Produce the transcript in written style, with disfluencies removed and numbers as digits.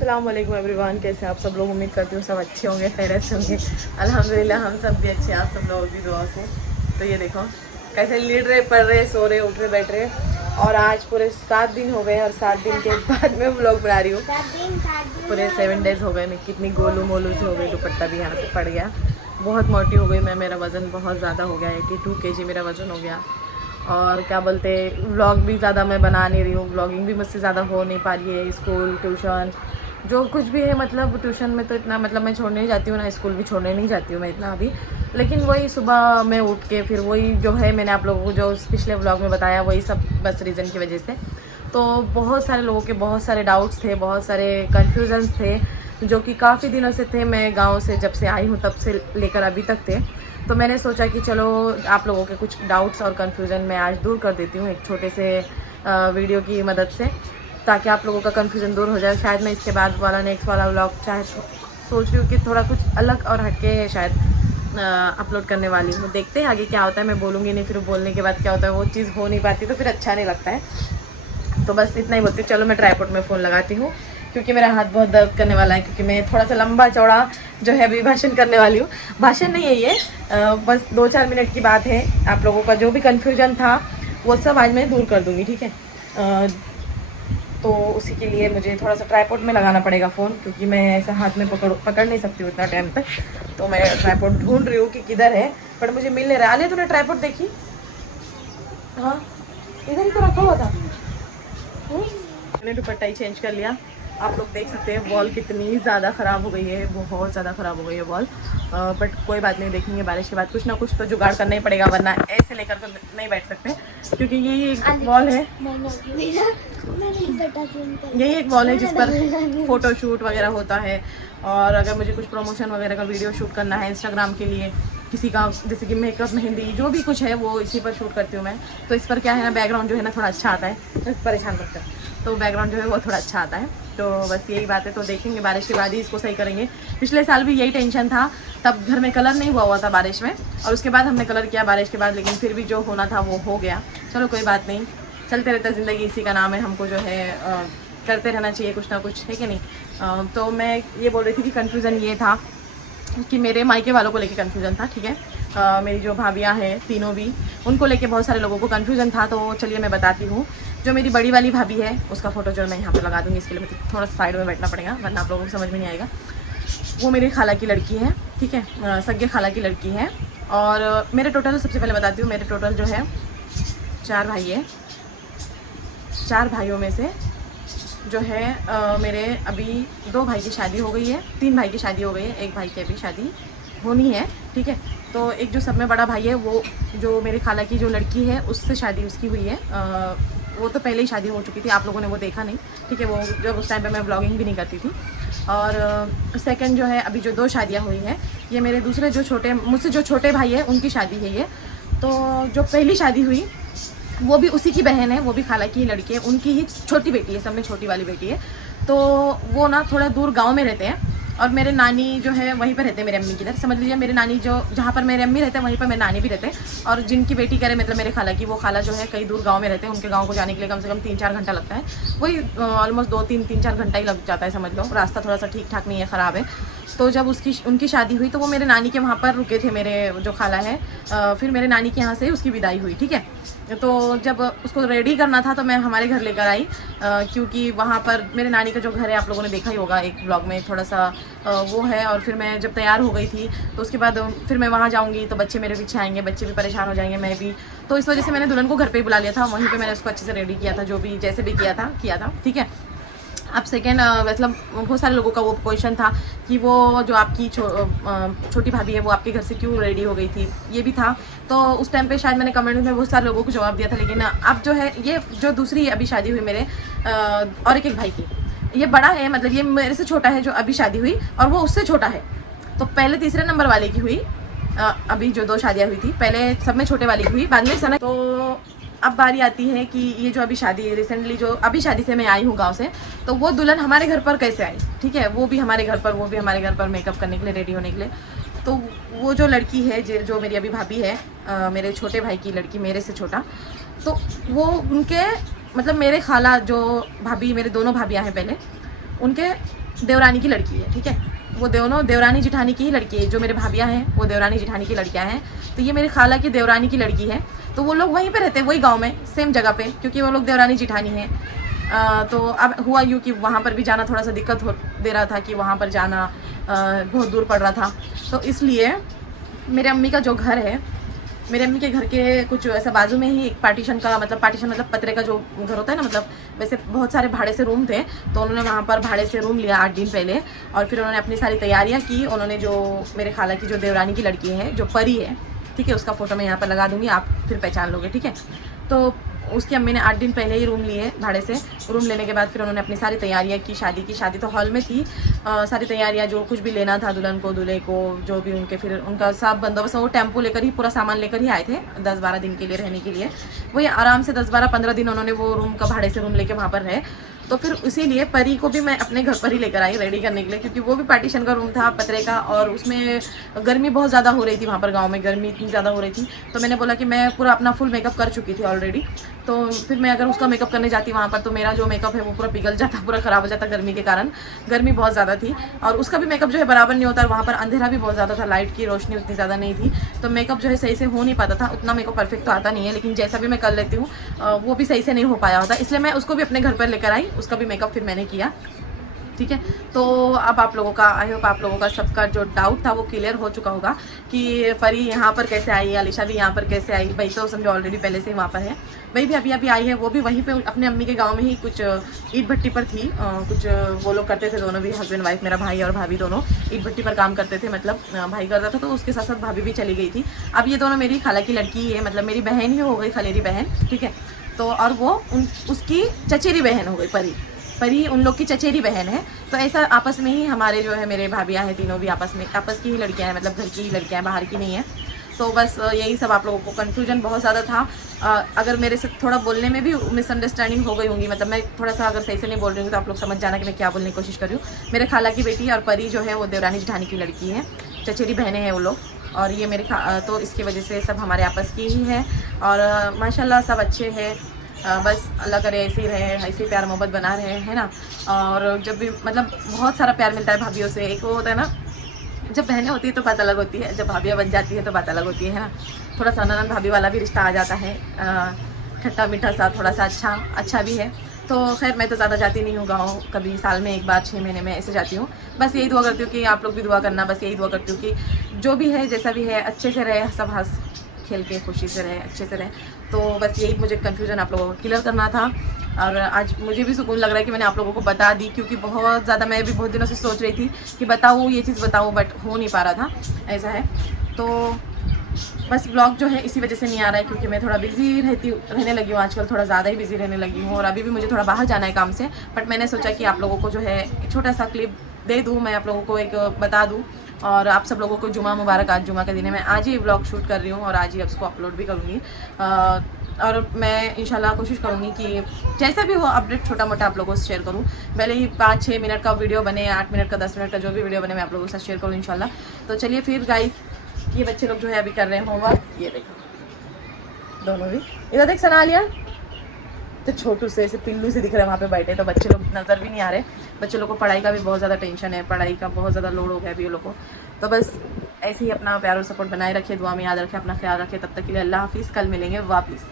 अस्सलाम वालेकुम एवरीवन, कैसे आप सब लोग। उम्मीद करती हूँ सब अच्छे होंगे, खैरियत से होंगे। अल्हम्दुलिल्लाह हम सब भी अच्छे हैं, आप सब लोगों की दुआ से। तो ये देखो कैसे लीड रहे, पढ़ रहे, सो रहे, उठ रहे, बैठ रहे। और आज पूरे 7 दिन हो गए और 7 दिन के बाद मैं व्लॉग बना रही हूँ। पूरे 7 डेज़ हो गए। मैं कितनी गोलू मोलू से हो गई, दुपट्टा भी यहाँ से पड़ गया, बहुत मोटी हो गई मैं। मेरा वज़न बहुत ज़्यादा हो गया, 82 kg मेरा वज़न हो गया। और क्या बोलते, व्लॉग भी ज़्यादा मैं बना नहीं रही हूँ, व्लॉगिंग भी मुझसे ज़्यादा हो नहीं पा रही है। स्कूल ट्यूशन जो कुछ भी है, मतलब ट्यूशन में तो इतना, मतलब मैं छोड़ने नहीं जाती हूँ ना, स्कूल भी छोड़ने नहीं जाती हूँ मैं इतना अभी। लेकिन वही सुबह में उठ के फिर वही जो है, मैंने आप लोगों को जो पिछले व्लॉग में बताया, वही सब बस रीज़न की वजह से। तो बहुत सारे लोगों के बहुत सारे डाउट्स थे, बहुत सारे कन्फ्यूजन्स थे, जो कि काफ़ी दिनों से थे। मैं गाँव से जब से आई हूँ तब से लेकर अभी तक थे। तो मैंने सोचा कि चलो आप लोगों के कुछ डाउट्स और कन्फ्यूज़न मैं आज दूर कर देती हूँ एक छोटे से वीडियो की मदद से, ताकि आप लोगों का कन्फ्यूज़न दूर हो जाए। शायद मैं इसके बाद वाला नेक्स्ट वाला व्लॉग चाहे सोच रही हूँ कि थोड़ा कुछ अलग और हटके शायद अपलोड करने वाली हूँ। देखते हैं आगे क्या होता है। मैं बोलूँगी नहीं, फिर बोलने के बाद क्या होता है, वो चीज़ हो नहीं पाती तो फिर अच्छा नहीं लगता है। तो बस इतना ही बोलती हूँ। चलो मैं ट्राइपॉड में फ़ोन लगाती हूँ, क्योंकि मेरा हाथ बहुत दर्द करने वाला है, क्योंकि मैं थोड़ा सा लंबा चौड़ा जो है अभी भाषण करने वाली हूँ। भाषण नहीं है ये, बस 2-4 मिनट की बात है। आप लोगों का जो भी कन्फ्यूजन था वो सब आज मैं दूर कर दूँगी, ठीक है। तो उसी के लिए मुझे थोड़ा सा ट्राइपॉड में लगाना पड़ेगा फ़ोन, क्योंकि मैं ऐसा हाथ में पकड़ नहीं सकती हूँ इतना टाइम तक। तो मैं ट्राइपॉड ढूंढ रही हूँ कि किधर है, पर मुझे मिल नहीं रहा। आलिया तूने ट्राइपॉड देखी? हाँ, इधर ही तो रखा हुआ था। मैंने दुपट्टा ही चेंज कर लिया। आप लोग देख सकते हैं वॉल कितनी ज़्यादा ख़राब हो गई है, बहुत ज़्यादा ख़राब हो गई है वॉल। बट कोई बात नहीं, देखेंगे बारिश के बाद कुछ ना कुछ तो जुगाड़ करना ही पड़ेगा, वरना ऐसे लेकर तो नहीं बैठ सकते। क्योंकि यही एक वॉल है, यही एक वॉल है जिस पर फ़ोटोशूट वगैरह होता है। और अगर मुझे कुछ प्रमोशन वगैरह का वीडियो शूट करना है इंस्टाग्राम के लिए, किसी का जैसे कि मेकअप, मेहंदी, जो भी कुछ है वो इसी पर शूट करती हूँ मैं। तो इस पर क्या है ना, बैकग्राउंड जो है ना थोड़ा अच्छा आता है, परेशान मत कर। तो बैकग्राउंड जो है वो थोड़ा अच्छा आता है। तो बस यही बात है। तो देखेंगे बारिश के बाद ही इसको सही करेंगे। पिछले साल भी यही टेंशन था, तब घर में कलर नहीं हुआ था बारिश में, और उसके बाद हमने कलर किया बारिश के बाद, लेकिन फिर भी जो होना था वो हो गया। चलो कोई बात नहीं, चलते रहता, ज़िंदगी इसी का नाम है। हमको जो है करते रहना चाहिए कुछ ना कुछ, है कि नहीं। तो मैं ये बोल रही थी कि कन्फ्यूज़न ये था कि मेरे मायके वालों को लेके कन्फ्यूज़न था, ठीक है। मेरी जो भाभियाँ हैं तीनों भी, उनको लेके बहुत सारे लोगों को कन्फ्यूज़न था। तो चलिए मैं बताती हूँ। जो मेरी बड़ी वाली भाभी है उसका फ़ोटो जो मैं यहाँ पे लगा दूँगी, इसके लिए मुझे थोड़ा साइड में बैठना पड़ेगा, वरना आप लोगों को समझ में नहीं आएगा। वो मेरी खाला की लड़की है, ठीक है, सगे खाला की लड़की है। और मेरे टोटल, सबसे पहले बताती हूँ, मेरे टोटल जो है 4 भाई है। 4 भाइयों में से जो है मेरे अभी 2 भाई की शादी हो गई है, 3 भाई की शादी हो गई है, 1 भाई की अभी शादी होनी है, ठीक है। तो एक जो सब में बड़ा भाई है, वो जो मेरी खाला की जो लड़की है उससे शादी उसकी हुई है। वो तो पहले ही शादी हो चुकी थी, आप लोगों ने वो देखा नहीं, ठीक है। वो जब उस टाइम पे मैं ब्लॉगिंग भी नहीं करती थी। और सेकंड जो है अभी जो 2 शादियाँ हुई हैं, ये मेरे दूसरे जो छोटे, मुझसे जो छोटे भाई है उनकी शादी है ये। तो जो पहली शादी हुई वो भी उसी की बहन है, वो भी खाला की ही लड़की है, उनकी ही छोटी बेटी है, सब में छोटी वाली बेटी है। तो वो ना थोड़ा दूर गांव में रहते हैं, और मेरे नानी जो है वहीं पर रहते हैं, मेरे अम्मी की तरफ समझ लीजिए। मेरे नानी जो, जहाँ पर मेरे अम्मी रहते हैं वहीं पर मेरे नानी भी रहते हैं। और जिनकी बेटी करे, मतलब मेरे खाला की, वो खाला जो है कई दूर गाँव में रहते हैं। उनके गाँव को जाने के लिए कम से कम 3-4 घंटा लगता है, वही ऑलमोस्ट 2-3-4 घंटा ही लग जाता है, समझ लो। रास्ता थोड़ा सा ठीक ठाक नहीं है, ख़राब है। तो जब उनकी शादी हुई तो वो मेरे नानी के वहाँ पर रुके थे, मेरे जो खाला है। फिर मेरे नानी के यहाँ से उसकी विदाई हुई, ठीक है। तो जब उसको रेडी करना था तो मैं हमारे घर लेकर आई, क्योंकि वहाँ पर मेरे नानी का जो घर है, आप लोगों ने देखा ही होगा एक ब्लॉग में, थोड़ा सा वो है। और फिर मैं जब तैयार हो गई थी तो उसके बाद फिर मैं वहाँ जाऊँगी तो बच्चे मेरे पीछे आएंगे, बच्चे भी परेशान हो जाएंगे, मैं भी। तो इस वजह से मैंने दुल्हन को घर पे ही बुला लिया था, वहीं पे मैंने उसको अच्छे से रेडी किया था, जो भी जैसे भी किया था, ठीक है। अब सेकेंड, मतलब बहुत सारे लोगों का वो क्वेश्चन था कि वो जो आपकी छोटी भाभी है वो आपके घर से क्यों रेडी हो गई थी, ये भी था। तो उस टाइम पे शायद मैंने कमेंट में बहुत सारे लोगों को जवाब दिया था। लेकिन अब जो है, ये जो दूसरी अभी शादी हुई मेरे और एक भाई की, ये बड़ा है, मतलब ये मेरे से छोटा है जो अभी शादी हुई, और वो उससे छोटा है। तो पहले तीसरे नंबर वाले की हुई, अभी जो 2 शादियाँ हुई थी, पहले सब में छोटे वाली की हुई, बाद में सना। तो अब बारी आती है कि ये जो अभी शादी, रिसेंटली जो अभी शादी से मैं आई हूँ गांव से, तो वो दुल्हन हमारे घर पर कैसे आई, ठीक है। वो भी हमारे घर पर मेकअप करने के लिए, रेडी होने के लिए। तो वो जो लड़की है, जो मेरी अभी भाभी है, मेरे छोटे भाई की लड़की, मेरे से छोटा, तो वो उनके, मतलब मेरे खाला जो भाभी, मेरे दोनों भाभियाँ हैं पहले, उनके देवरानी की लड़की है, ठीक है। वो दोनों देवरानी जिठानी की ही लड़की है, जो मेरे भाभियाँ हैं वो देवरानी जिठानी की लड़कियाँ हैं। तो ये मेरी खाला की देवरानी की लड़की है। तो वो लोग वहीं पे रहते हैं, वही गांव में, सेम जगह पे, क्योंकि वो लोग देवरानी जिठानी हैं। तो अब हुआ यूँ कि वहाँ पर भी जाना थोड़ा सा दिक्कत हो दे रहा था, कि वहाँ पर जाना बहुत दूर पड़ रहा था। तो इसलिए मेरे अम्मी का जो घर है, मेरे अम्मी के घर के कुछ ऐसा बाजू में ही एक पार्टीशन मतलब पतरे का जो घर होता है ना, मतलब वैसे बहुत सारे भाड़े से रूम थे। तो उन्होंने वहाँ पर भाड़े से रूम लिया 8 दिन पहले, और फिर उन्होंने अपनी सारी तैयारियाँ की। उन्होंने जो मेरे खाला की जो देवरानी की लड़की है, जो परी है, ठीक है, उसका फ़ोटो मैं यहाँ पर लगा दूँगी, आप फिर पहचान लोगे, ठीक है। तो उसकी अम्मी ने 8 दिन पहले ही रूम लिए भाड़े से। रूम लेने के बाद फिर उन्होंने अपनी सारी तैयारियां की। शादी तो हॉल में थी। सारी तैयारियां, जो कुछ भी लेना था दुल्हन को, दूल्हे को, जो भी उनके, फिर उनका सब बंदोबस्त, वो टेम्पो लेकर ही, पूरा सामान लेकर ही आए थे 10-12 दिन के लिए रहने के लिए। वही आराम से 10-12-15 दिन उन्होंने वो रूम का भाड़े से रूम लेके वहाँ पर रहे। तो फिर इसीलिए परी को भी मैं अपने घर पर ही लेकर आई रेडी करने के लिए, क्योंकि वो भी पार्टीशन का रूम था पतरे का, और उसमें गर्मी बहुत ज़्यादा हो रही थी। वहाँ पर गांव में गर्मी इतनी ज़्यादा हो रही थी। तो मैंने बोला कि मैं पूरा अपना फुल मेकअप कर चुकी थी ऑलरेडी, तो फिर मैं अगर उसका मेकअप करने जाती वहाँ पर, तो मेरा जो मेकअप है वो पूरा पिघल जाता, पूरा ख़राब हो जाता गर्मी के कारण। गर्मी बहुत ज़्यादा थी, और उसका भी मेकअप जो है बराबर नहीं होता। वहाँ पर अंधेरा भी बहुत ज़्यादा था, लाइट की रोशनी उतनी ज़्यादा नहीं थी, तो मेकअप जो है सही से हो नहीं पाता था। उतना मेकअप परफेक्ट तो आता नहीं है, लेकिन जैसा भी मैं कर लेती हूँ वो भी सही से नहीं हो पाया होता। इसलिए मैं उसको भी अपने घर पर लेकर आई, उसका भी मेकअप फिर मैंने किया, ठीक है। तो अब आप लोगों का, आई होप आप लोगों का सबका जो डाउट था वो क्लियर हो चुका होगा कि परी यहाँ पर कैसे आई, अलीशा भी यहाँ पर कैसे आई। भाई तो समझो ऑलरेडी पहले से ही वहाँ पर है, भाई भी अभी आई है। वो भी वहीं पे अपने अम्मी के गांव में ही कुछ ईंट भट्टी पर थी। कुछ वो लोग करते थे, दोनों भी हस्बैंड वाइफ, मेरा भाई और भाभी दोनों ईंट भट्टी पर काम करते थे। मतलब भाई करता था, तो उसके साथ साथ भाभी भी चली गई थी। अब ये दोनों मेरी खाला की लड़की है, मतलब मेरी बहन ही हो गई, खलेरी बहन, ठीक है। तो और वो उसकी चचेरी बहन हो गई, परी उन लोग की चचेरी बहन है। तो ऐसा आपस में ही हमारे जो है, मेरे भाभियाँ हैं तीनों भी आपस की ही लड़कियाँ हैं, मतलब घर की ही लड़कियाँ हैं, बाहर की नहीं है। तो बस यही सब आप लोगों को कन्फ्यूजन बहुत ज़्यादा था। अगर मेरे से थोड़ा बोलने में भी मिसअंडरस्टैंडिंग हो गई होंगी, मतलब मैं थोड़ा सा अगर सही से नहीं बोल रही हूँ, तो आप लोग समझ जाना कि मैं क्या बोलने की कोशिश कर रही हूँ। मेरे खाला की बेटी और परी जो है वो देवरानी जिठानी की लड़की है, चचेरी बहनें हैं वो लोग। और ये मेरे तो इसकी वजह से सब हमारे आपस की ही है। और माशाल्लाह सब अच्छे हैं। बस अल्लाह करे ऐसे ही रहे, ऐसे प्यार मोहब्बत बना रहे, है ना। और जब भी मतलब बहुत सारा प्यार मिलता है भाभीयों से। एक वो होता है ना, जब बहनें होती है तो बात अलग होती है, जब भाभियाँ बन जाती है तो बात अलग होती है ना। थोड़ा सा ननद भाभी वाला भी रिश्ता आ जाता है, खट्टा मीठा सा, थोड़ा सा अच्छा भी है। तो खैर मैं तो ज़्यादा जाती नहीं हूँ गाँव, कभी साल में एक बार 6 महीने में ऐसे जाती हूँ। बस यही दुआ करती हूँ कि आप लोग भी दुआ करना। बस यही दुआ करती हूँ कि जो भी है, जैसा भी है, अच्छे से रहे, सब हंस खेल के खुशी से रहे, अच्छे से रहे। तो बस यही मुझे कन्फ्यूजन आप लोगों को क्लियर करना था। और आज मुझे भी सुकून लग रहा है कि मैंने आप लोगों को बता दी, क्योंकि बहुत ज़्यादा मैं भी बहुत दिनों से सोच रही थी कि बताऊँ, ये चीज़ बताऊँ, बट हो नहीं पा रहा था, ऐसा है। तो बस ब्लॉग जो है इसी वजह से नहीं आ रहा है, क्योंकि मैं थोड़ा बिजी रहने लगी हूँ आजकल, थोड़ा ज़्यादा ही बिजी रहने लगी हूँ। और अभी भी मुझे थोड़ा बाहर जाना है काम से, बट मैंने सोचा कि आप लोगों को जो है छोटा सा क्लिप दे दूँ, मैं आप लोगों को एक बता दूँ। और आप सब लोगों को जुमा मुबारक। आज जुमा के दिन है, मैं आज ही व्लॉग शूट कर रही हूँ और आज ही उसको अपलोड भी करूँगी। और मैं इंशाल्लाह कोशिश करूँगी कि जैसा भी हो अपडेट छोटा मोटा आप लोगों से शेयर करूँ। भले ही 5-6 मिनट का वीडियो बने, 8 मिनट का, 10 मिनट का, जो भी वीडियो बने मैं आप लोगों के साथ शेयर करूँ इंशाल्लाह। तो चलिए फिर गाइस, ये बच्चे लोग जो है अभी कर रहे हैं होमवर्क। ये देखो दोनों भी, इधर देख सना लिया, तो छोटू से ऐसे पिल्लू से दिख रहे हैं वहाँ पे बैठे, तो बच्चे लोग नज़र भी नहीं आ रहे। बच्चे लोग को पढ़ाई का भी बहुत ज़्यादा टेंशन है, पढ़ाई का बहुत ज़्यादा लोड हो गया अभी ये लोग को। तो बस ऐसे ही अपना प्यार और सपोर्ट बनाए रखे, दुआ में याद रखें, अपना ख्याल रखें। तब तक के लिए अल्लाह हाफिज़, कल मिलेंगे वापस।